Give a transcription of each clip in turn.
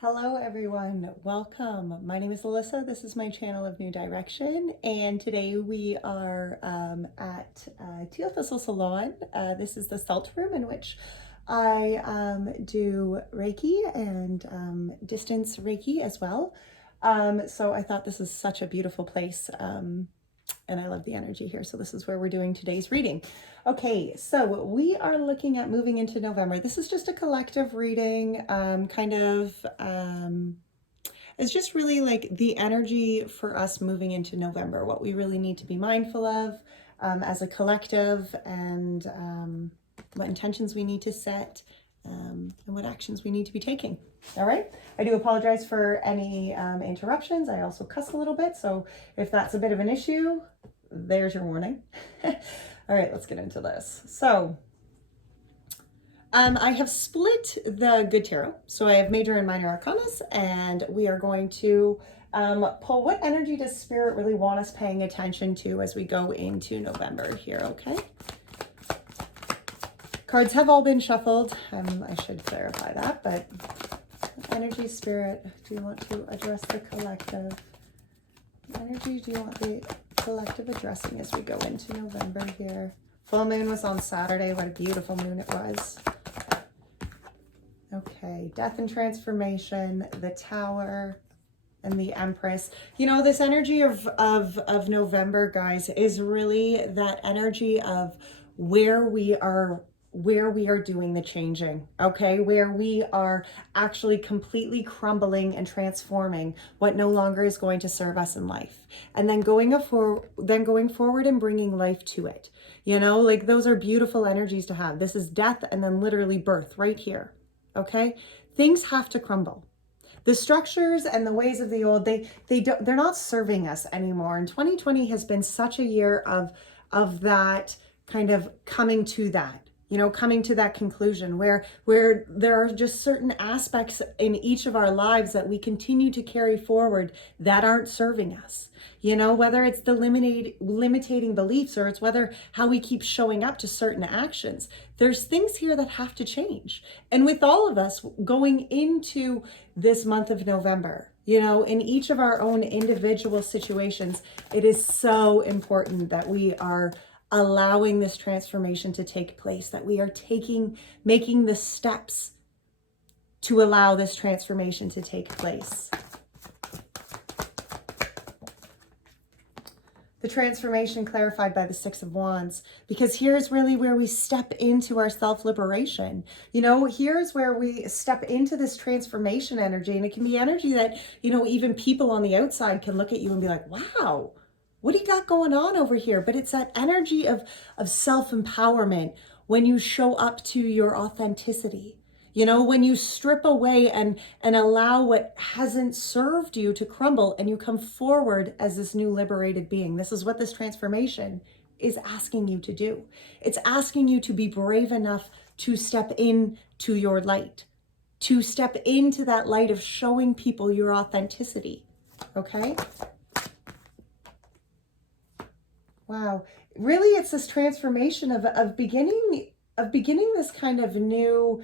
Hello everyone, welcome. My name is Alyssa. This is my channel of New Direction, and today we are at Teal Thistle Salon. This is the salt room in which I do Reiki and distance Reiki as well. So I thought this is such a beautiful place. And I love the energy here. So this is where we're doing today's reading. Okay, so we are looking at moving into November. This is just a collective reading, it's just really like the energy for us moving into November, what we really need to be mindful of as a collective, and what intentions we need to set, and what actions we need to be taking. All right. I do apologize for any interruptions. I also cuss a little bit, so if that's a bit of an issue, there's your warning. All right, let's get into this. So I have split the Good Tarot. So I have Major and Minor Arcanas, and we are going to pull what energy does Spirit really want us paying attention to as we go into November here, okay? Cards have all been shuffled. I should clarify that, but energy, Spirit, do you want to address the collective? What energy do you want the collective addressing as we go into November here? Full moon was on Saturday. What a beautiful moon it was. Okay, death and transformation, the Tower, and the Empress. You know, this energy of November, guys, is really that energy of where we are doing the changing, okay? Where we are actually completely crumbling and transforming what no longer is going to serve us in life. And then going forward and bringing life to it. You know, like those are beautiful energies to have. This is death and then literally birth right here, okay? Things have to crumble. The structures and the ways of the old, they're not serving us anymore. And 2020 has been such a year of that kind of coming to that. You know, coming to that conclusion where there are just certain aspects in each of our lives that we continue to carry forward that aren't serving us. You know, whether it's the limiting beliefs, or it's whether how we keep showing up to certain actions. There's things here that have to change. And with all of us going into this month of November, you know, in each of our own individual situations, it is so important that we are allowing this transformation to take place, that we are making the steps to allow this transformation to take place. The transformation clarified by the Six of Wands, because here's really where we step into our self-liberation. You know, here's where we step into this transformation energy, and it can be energy that, you know, even people on the outside can look at you and be like, wow, what do you got going on over here? But it's that energy of self-empowerment when you show up to your authenticity. You know, when you strip away and allow what hasn't served you to crumble, and you come forward as this new liberated being. This is what this transformation is asking you to do. It's asking you to be brave enough to step into your light, to step into that light of showing people your authenticity, okay? Wow. Really, it's this transformation of beginning this kind of new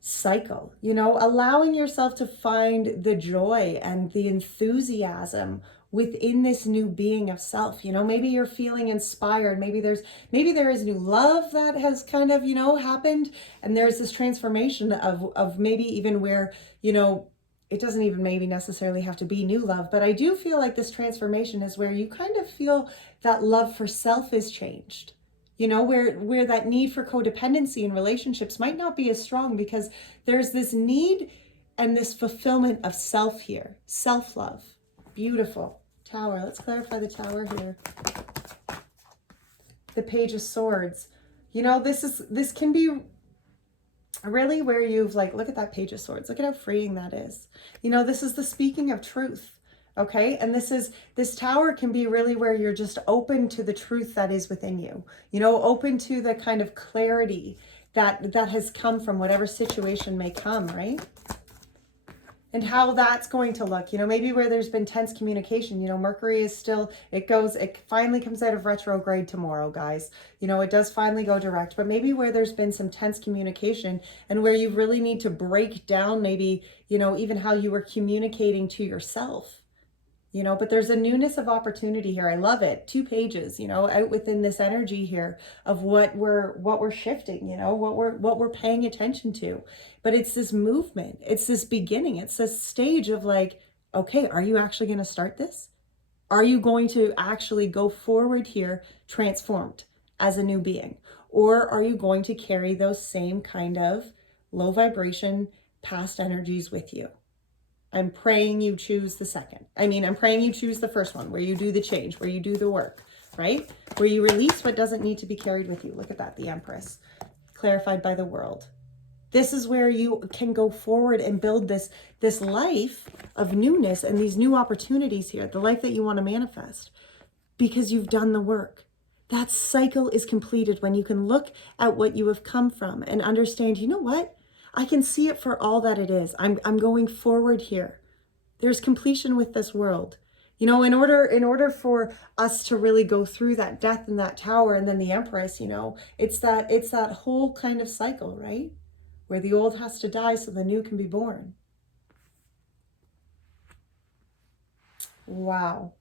cycle, you know, allowing yourself to find the joy and the enthusiasm within this new being of self. You know, maybe you're feeling inspired. Maybe there is new love that has kind of, you know, happened. And there's this transformation of maybe even where, you know, it doesn't even maybe necessarily have to be new love, but I do feel like this transformation is where you kind of feel that love for self is changed. You know, where that need for codependency in relationships might not be as strong, because there's this need and this fulfillment of self here. Self-love. Beautiful. Tower. Let's clarify the Tower here. The Page of Swords. You know, this can be really where you've like, look at that Page of Swords. Look at how freeing that is. You know, this is the speaking of truth. Okay. And this Tower can be really where you're just open to the truth that is within you, you know, open to the kind of clarity that has come from whatever situation may come, right? and how that's going to look. You know, maybe where there's been tense communication, you know, Mercury is still, it finally comes out of retrograde tomorrow, guys. You know, it does finally go direct, but maybe where there's been some tense communication and where you really need to break down maybe, you know, even how you were communicating to yourself. You know, but there's a newness of opportunity here. I love it. 2 pages, you know, out within this energy here of what we're shifting, you know, what we're paying attention to. But it's this movement. It's this beginning. It's this stage of like, okay, are you actually going to start this? Are you going to actually go forward here transformed as a new being? Or are you going to carry those same kind of low vibration past energies with you? I'm praying you choose the second. I'm praying you choose the first one, where you do the change, where you do the work, right? Where you release what doesn't need to be carried with you. Look at that, the Empress, clarified by the world. This is where you can go forward and build this life of newness and these new opportunities here, the life that you want to manifest, because you've done the work. That cycle is completed when you can look at what you have come from and understand, you know what? I can see it for all that it is. I'm going forward here. There's completion with this world. You know, in order for us to really go through that death in that tower and then the Empress, you know, it's that whole kind of cycle, right? Where the old has to die so the new can be born. Wow.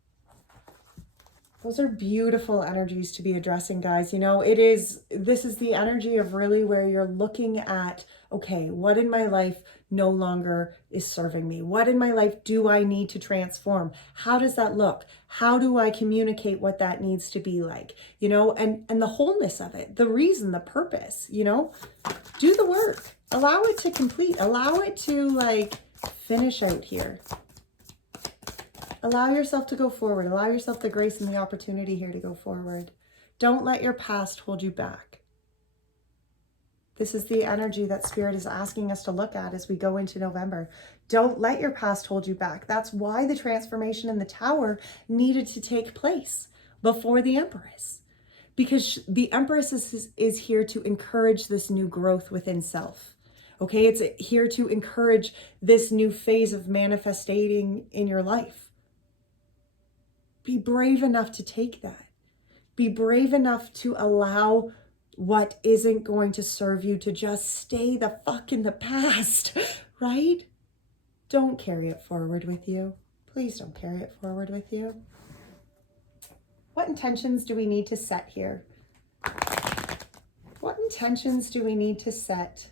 Those are beautiful energies to be addressing, guys. You know, this is the energy of really where you're looking at, okay, what in my life no longer is serving me? What in my life do I need to transform? How does that look? How do I communicate what that needs to be like? You know, and the wholeness of it, the reason, the purpose, you know, do the work. Allow it to complete. Allow it to like finish out here. Allow yourself to go forward. Allow yourself the grace and the opportunity here to go forward. Don't let your past hold you back. This is the energy that Spirit is asking us to look at as we go into November. Don't let your past hold you back. That's why the transformation in the tower needed to take place before the Empress. Because the Empress is here to encourage this new growth within self. Okay, it's here to encourage this new phase of manifesting in your life. Be brave enough to take that. Be brave enough to allow what isn't going to serve you to just stay the fuck in the past, right? Don't carry it forward with you. Please don't carry it forward with you. What intentions do we need to set here? What intentions do we need to set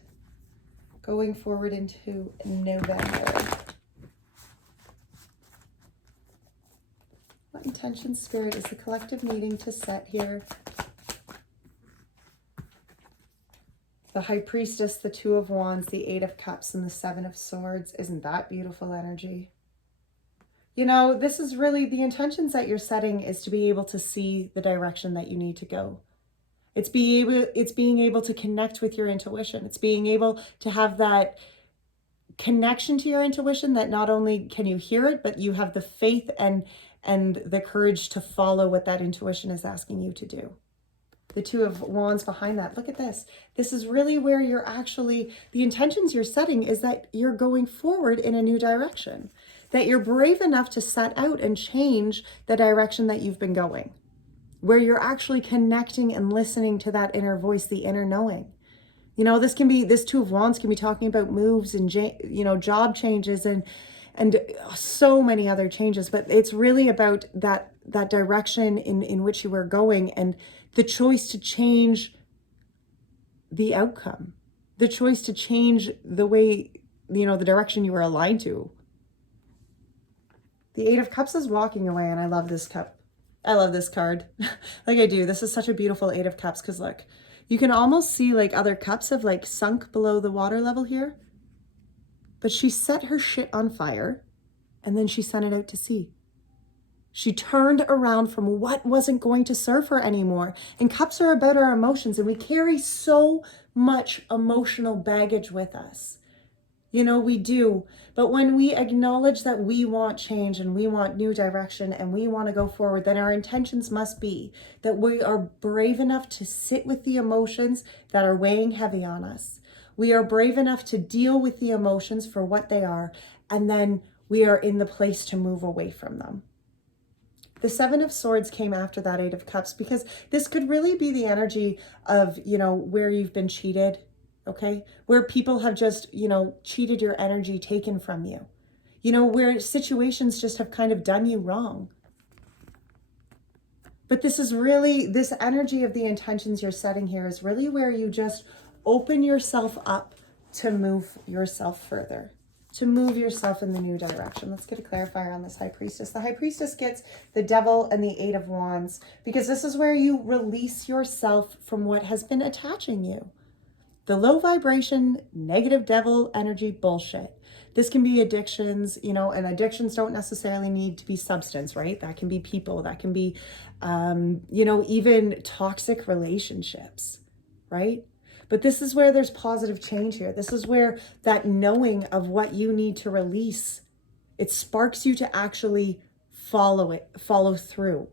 going forward into November? What intention, Spirit, is the collective needing to set here? The High Priestess, the Two of Wands, the Eight of Cups, and the Seven of Swords. Isn't that beautiful energy? You know, this is really the intentions that you're setting is to be able to see the direction that you need to go. It's being able to connect with your intuition. It's being able to have that connection to your intuition that not only can you hear it, but you have the faith and the courage to follow what that intuition is asking you to do. The Two of Wands behind that. Look at this. This is really where you're actually, the intentions you're setting is that you're going forward in a new direction, that you're brave enough to set out and change the direction that you've been going, where you're actually connecting and listening to that inner voice, the inner knowing. You know, this Two of Wands can be talking about moves and, you know, job changes and so many other changes, but it's really about that direction in which you are going and the choice to change the outcome, the choice to change the way, you know, the direction you were aligned to. The Eight of Cups is walking away, and I love this cup. I love this card. Like I do. This is such a beautiful Eight of Cups because look, you can almost see like other cups have like sunk below the water level here. But she set her shit on fire and then she sent it out to sea. She turned around from what wasn't going to serve her anymore. And cups are about our emotions, and we carry so much emotional baggage with us. You know, we do. But when we acknowledge that we want change and we want new direction and we want to go forward, then our intentions must be that we are brave enough to sit with the emotions that are weighing heavy on us. We are brave enough to deal with the emotions for what they are, and then we are in the place to move away from them. The Seven of Swords came after that Eight of Cups because this could really be the energy of, where you've been cheated, okay? Where people have just, cheated your energy, taken from you. Where situations just have kind of done you wrong. But this is really, this energy of the intentions you're setting here is really where you just open yourself up to move yourself further, to move yourself in the new direction. Let's get a clarifier on this High Priestess. The High Priestess gets the Devil and the Eight of Wands because this is where you release yourself from what has been attaching you. The low vibration, negative devil energy bullshit. This can be addictions, and addictions don't necessarily need to be substance, right? That can be people, that can be, even toxic relationships, right? But this is where there's positive change here. This is where that knowing of what you need to release, it sparks you to actually follow through.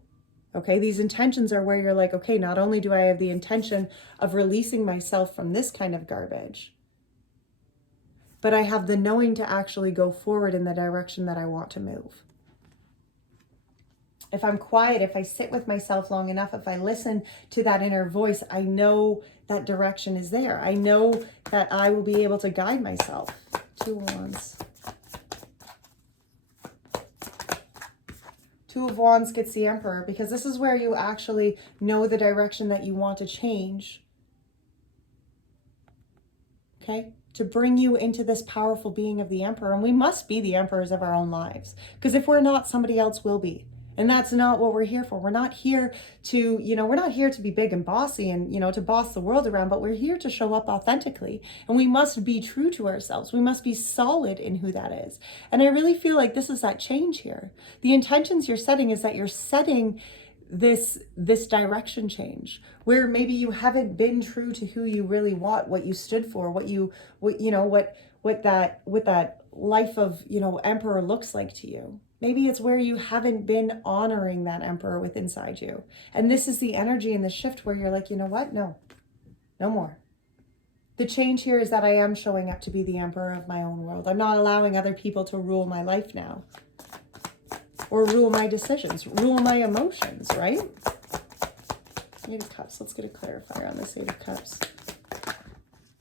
Okay, these intentions are where you're like, okay, not only do I have the intention of releasing myself from this kind of garbage, but I have the knowing to actually go forward in the direction that I want to move. If I'm quiet, if I sit with myself long enough, if I listen to that inner voice, I know that direction is there. I know that I will be able to guide myself. Two of Wands. Two of Wands gets the Emperor because this is where you actually know the direction that you want to change. Okay? To bring you into this powerful being of the Emperor. And we must be the emperors of our own lives. Because if we're not, somebody else will be. And that's not what we're here for. We're not here to, we're not here to be big and bossy and, to boss the world around, but we're here to show up authentically. And we must be true to ourselves. We must be solid in who that is. And I really feel like this is that change here. The intentions you're setting is that you're setting this direction change where maybe you haven't been true to who you really want, what you stood for, what that life of, emperor looks like to you. Maybe it's where you haven't been honoring that emperor within inside you. And this is the energy in the shift where you're like, you know what? No more. The change here is that I am showing up to be the emperor of my own world. I'm not allowing other people to rule my life now. Or rule my decisions, rule my emotions, right? Eight of Cups. Let's get a clarifier on this Eight of Cups.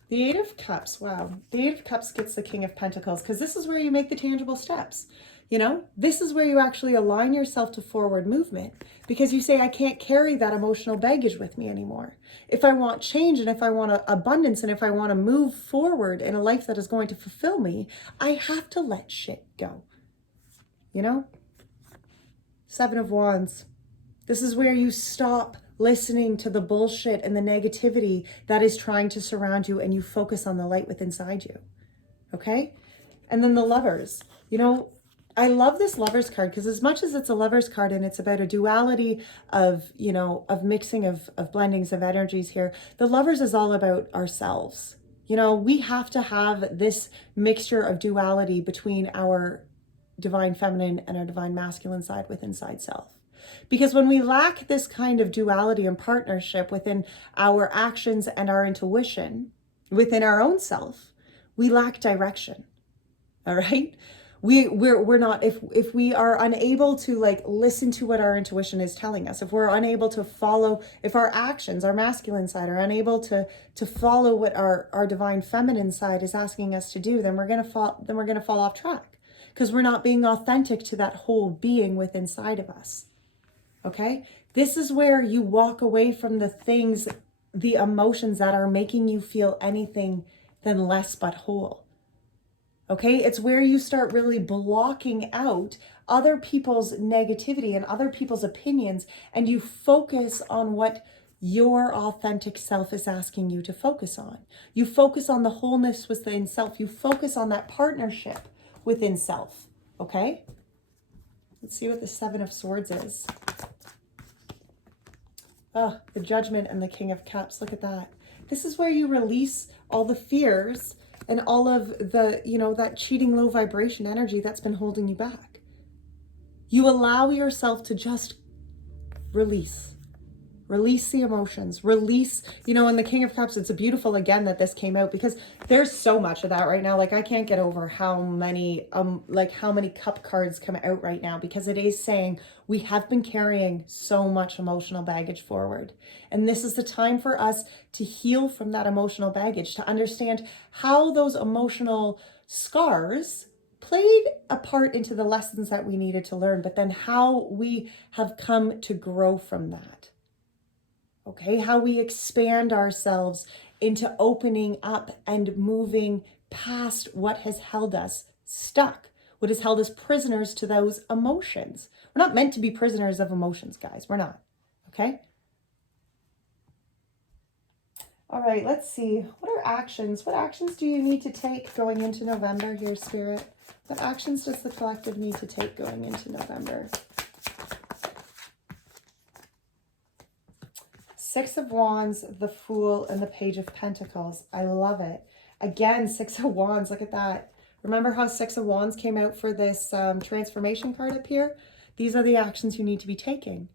The Eight of Cups, wow. The Eight of Cups gets the King of Pentacles because this is where you make the tangible steps. This is where you actually align yourself to forward movement because you say, I can't carry that emotional baggage with me anymore. If I want change and if I want abundance and if I want to move forward in a life that is going to fulfill me, I have to let shit go. Seven of Wands. This is where you stop listening to the bullshit and the negativity that is trying to surround you and you focus on the light within inside you. Okay? And then the Lovers. I love this Lovers card because as much as it's a Lovers card and it's about a duality of, of mixing of blendings of energies here, the Lovers is all about ourselves. We have to have this mixture of duality between our divine feminine and our divine masculine side within inside self. Because when we lack this kind of duality and partnership within our actions and our intuition, within our own self, we lack direction. All right? We're not, if we are unable to listen to what our intuition is telling us, if we're unable to follow, if our actions, our masculine side are unable to follow what our divine feminine side is asking us to do, then we're going to fall off track because we're not being authentic to that whole being within inside of us. Okay? This is where you walk away from the things, the emotions that are making you feel anything than less but whole. Okay, it's where you start really blocking out other people's negativity and other people's opinions, and you focus on what your authentic self is asking you to focus on. You focus on the wholeness within self. You focus on that partnership within self. Okay, let's see what the Seven of Swords is. Oh, the Judgment and the King of Cups. Look at that. This is where you release all the fears and all of the, that cheating low vibration energy that's been holding you back. You allow yourself to just release Release the emotions, release, you know, in the King of Cups, it's beautiful again that this came out, because there's so much of that right now. Like, I can't get over how many cup cards come out right now, because it is saying we have been carrying so much emotional baggage forward. And this is the time for us to heal from that emotional baggage, to understand how those emotional scars played a part into the lessons that we needed to learn, but then how we have come to grow from that. Okay, how we expand ourselves into opening up and moving past what has held us stuck, what has held us prisoners to those emotions. We're not meant to be prisoners of emotions, guys. We're not. Okay? All right, let's see. What are actions? What actions do you need to take going into November here, Spirit? What actions does the collective need to take going into November? Six of Wands, the Fool, and the Page of Pentacles. I love it. Again, Six of Wands. Look at that. Remember how Six of Wands came out for this transformation card up here? These are the actions you need to be taking.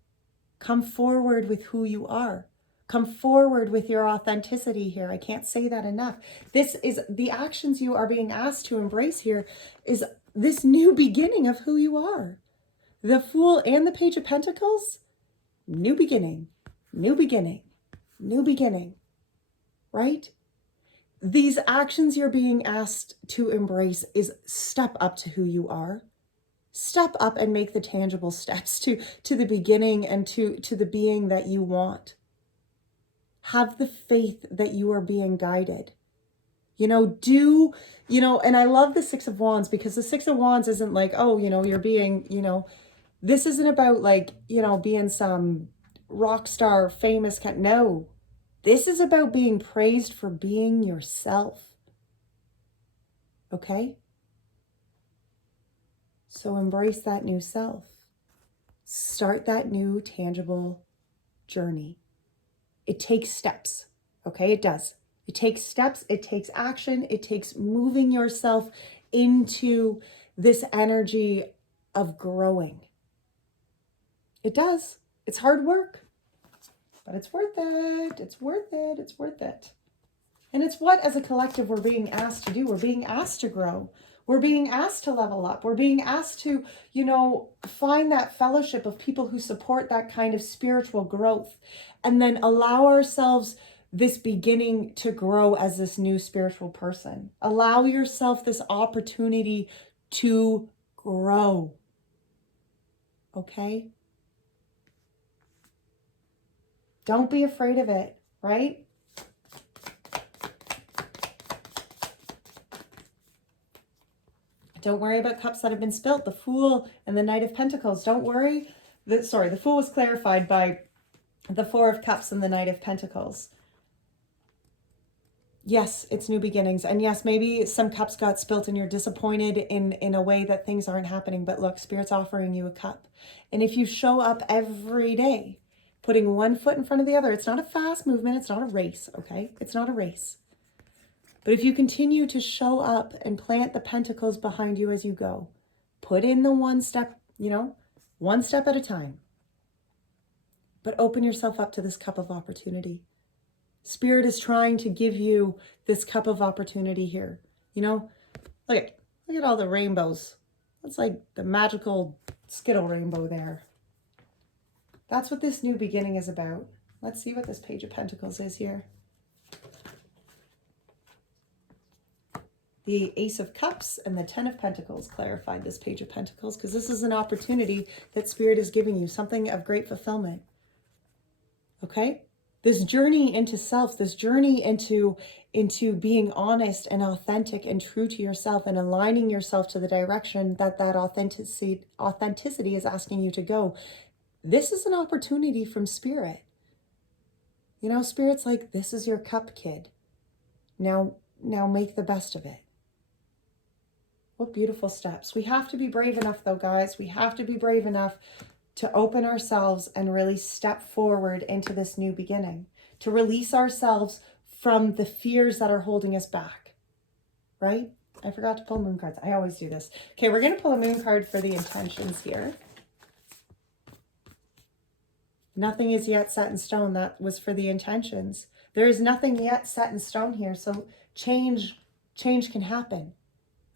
Come forward with who you are. Come forward with your authenticity here. I can't say that enough. This is the actions you are being asked to embrace here, is this new beginning of who you are. The Fool and the Page of Pentacles, new beginning. New beginning, new beginning, right? These actions you're being asked to embrace is step up to who you are. Step up and make the tangible steps to the beginning and to the being that you want. Have the faith that you are being guided. You know, and I love the Six of Wands, because the Six of Wands isn't like, oh, you know, you're being, you know, this isn't about like, you know, being some rock star, famous cat. No, this is about being praised for being yourself. Okay? So embrace that new self. Start that new tangible journey. It takes steps. Okay? It does. It takes steps. It takes action. It takes moving yourself into this energy of growing. It does. It's hard work. But it's worth it. It's worth it. It's worth it. And it's what, as a collective, we're being asked to do. We're being asked to grow. We're being asked to level up. We're being asked to, you know, find that fellowship of people who support that kind of spiritual growth, and then allow ourselves this beginning to grow as this new spiritual person. Allow yourself this opportunity to grow. Okay? Don't be afraid of it, right? Don't worry about cups that have been spilt. The Fool and the Knight of Pentacles. Don't worry. The Fool was clarified by the Four of Cups and the Knight of Pentacles. Yes, it's new beginnings. And yes, maybe some cups got spilt and you're disappointed in a way that things aren't happening. But look, Spirit's offering you a cup. And if you show up every day, putting one foot in front of the other. It's not a fast movement. It's not a race, okay? It's not a race. But if you continue to show up and plant the pentacles behind you as you go, put in the one step, you know, one step at a time. But open yourself up to this cup of opportunity. Spirit is trying to give you this cup of opportunity here. You know, look at all the rainbows. That's like the magical Skittle rainbow there. That's what this new beginning is about. Let's see what this Page of Pentacles is here. The Ace of Cups and the Ten of Pentacles clarified this Page of Pentacles, because this is an opportunity that Spirit is giving you, something of great fulfillment. Okay? This journey into self, this journey into being honest and authentic and true to yourself, and aligning yourself to the direction that authenticity is asking you to go. This is an opportunity from Spirit. You know, Spirit's like, this is your cup, kid. Now make the best of it. What beautiful steps. We have to be brave enough, though, guys. We have to be brave enough to open ourselves and really step forward into this new beginning, to release ourselves from the fears that are holding us back, right? I forgot to pull moon cards. I always do this. Okay, we're going to pull a moon card for the intentions here. Nothing is yet set in stone. That was for the intentions. There is nothing yet set in stone here. So change can happen.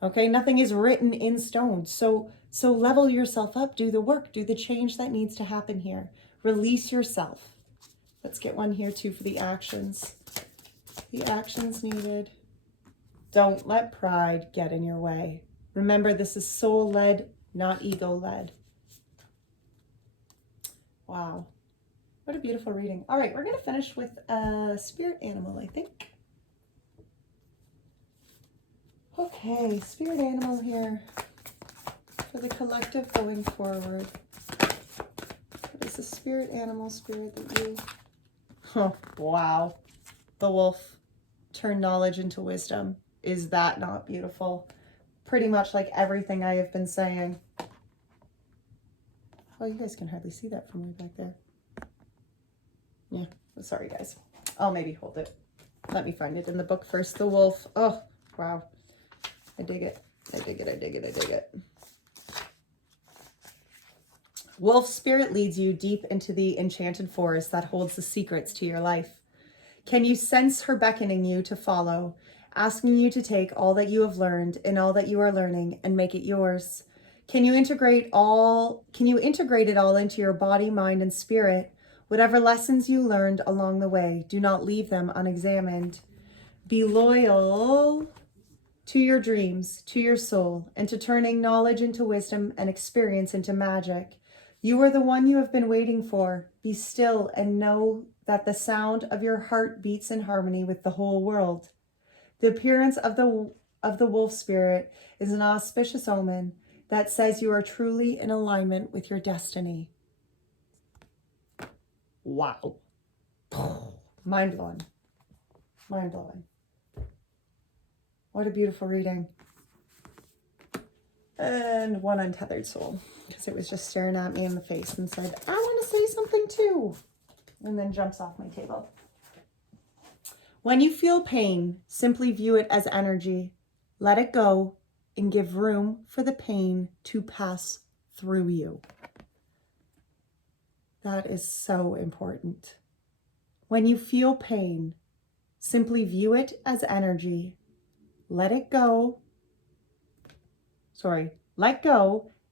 Okay, nothing is written in stone. So level yourself up, do the work, do the change that needs to happen here. Release yourself. Let's get one here too for the actions. The actions needed. Don't let pride get in your way. Remember, this is soul-led, not ego-led. Wow. What a beautiful reading. All right, we're going to finish with a spirit animal, I think. Okay, spirit animal here for the collective going forward. What is the spirit animal, spirit that you... Oh, wow. The wolf. Turn knowledge into wisdom. Is that not beautiful? Pretty much like everything I have been saying. Oh, you guys can hardly see that from way back there. Yeah, sorry guys. I'll maybe hold it. Let me find it in the book first. The wolf. Oh, wow. I dig it. I dig it. I dig it. I dig it. Wolf spirit leads you deep into the enchanted forest that holds the secrets to your life. Can you sense her beckoning you to follow, asking you to take all that you have learned and all that you are learning and make it yours? Can you integrate it all into your body, mind, and spirit? Whatever lessons you learned along the way, do not leave them unexamined. Be loyal to your dreams, to your soul, and to turning knowledge into wisdom and experience into magic. You are the one you have been waiting for. Be still and know that the sound of your heart beats in harmony with the whole world. The appearance of the wolf spirit is an auspicious omen that says you are truly in alignment with your destiny. Wow. Mind blowing. Mind blowing. What a beautiful reading. And one untethered soul, because it was just staring at me in the face and said, I want to say something too. And then jumps off my table. When you feel pain, simply view it as energy. Let it go and give room for the pain to pass through you. That is so important. When you feel pain, simply view it as energy. Let go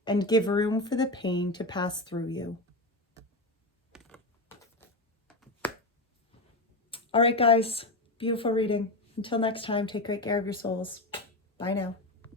and give room for the pain to pass through you. All right, guys, beautiful reading. Until next time, take great care of your souls. Bye now.